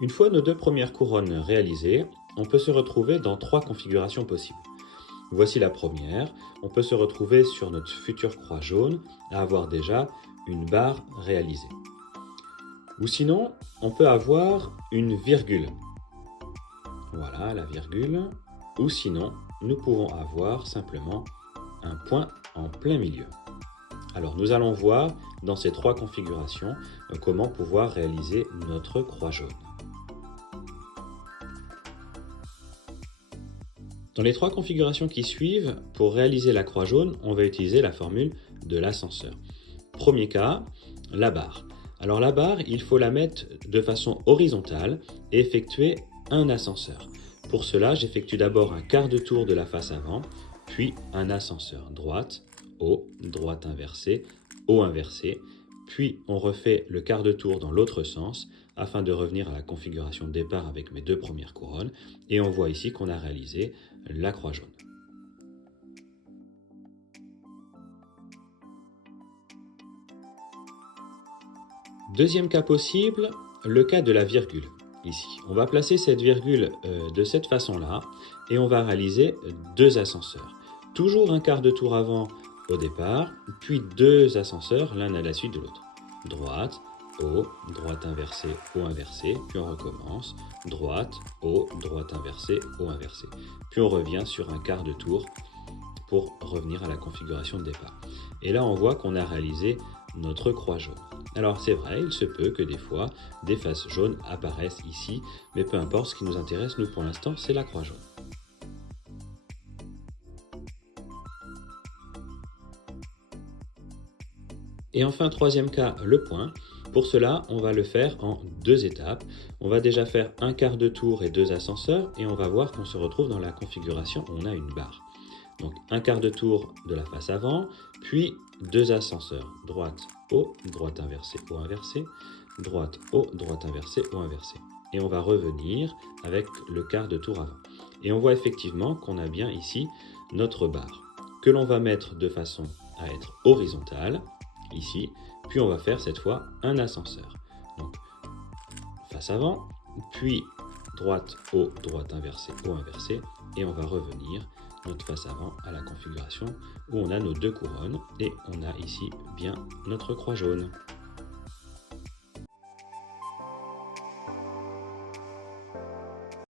Une fois nos deux premières couronnes réalisées, on peut se retrouver dans trois configurations possibles. Voici la première. On peut se retrouver sur notre future croix jaune à avoir déjà une barre réalisée. Ou sinon, on peut avoir une virgule. Voilà la virgule. Ou sinon, nous pouvons avoir simplement un point en plein milieu. Alors nous allons voir dans ces trois configurations comment pouvoir réaliser notre croix jaune. Dans les trois configurations qui suivent, pour réaliser la croix jaune, on va utiliser la formule de l'ascenseur. Premier cas, la barre. Alors la barre, il faut la mettre de façon horizontale et effectuer un ascenseur. Pour cela, j'effectue d'abord un quart de tour de la face avant, puis un ascenseur droite, haut, droite inversée, haut inversé, puis on refait le quart de tour dans l'autre sens afin de revenir à la configuration de départ avec mes deux premières couronnes, et on voit ici qu'on a réalisé la croix jaune. Deuxième cas possible, le cas de la virgule. Ici, on va placer cette virgule de cette façon-là et on va réaliser deux ascenseurs. Toujours un quart de tour avant au départ, puis deux ascenseurs l'un à la suite de l'autre. Droite, haut, droite inversée, haut inversé, puis on recommence. Droite, haut, droite inversée, haut inversé. Puis on revient sur un quart de tour pour revenir à la configuration de départ. Et là, on voit qu'on a réalisé notre croix jaune. Alors c'est vrai, il se peut que des fois, des faces jaunes apparaissent ici, mais peu importe, ce qui nous intéresse, nous, pour l'instant, c'est la croix jaune. Et enfin, troisième cas, le point. Pour cela, on va le faire en deux étapes. On va déjà faire un quart de tour et deux ascenseurs, et on va voir qu'on se retrouve dans la configuration où on a une barre. Donc un quart de tour de la face avant, puis deux ascenseurs, droite, haut, droite inversée, haut inversé, droite, haut, droite inversée, haut inversé. Et on va revenir avec le quart de tour avant. Et on voit effectivement qu'on a bien ici notre barre, que l'on va mettre de façon à être horizontale, ici, puis on va faire cette fois un ascenseur. Donc face avant, puis droite, haut, droite inversée, haut inversé, et on va revenir notre face avant à la configuration où on a nos deux couronnes et on a ici bien notre croix jaune.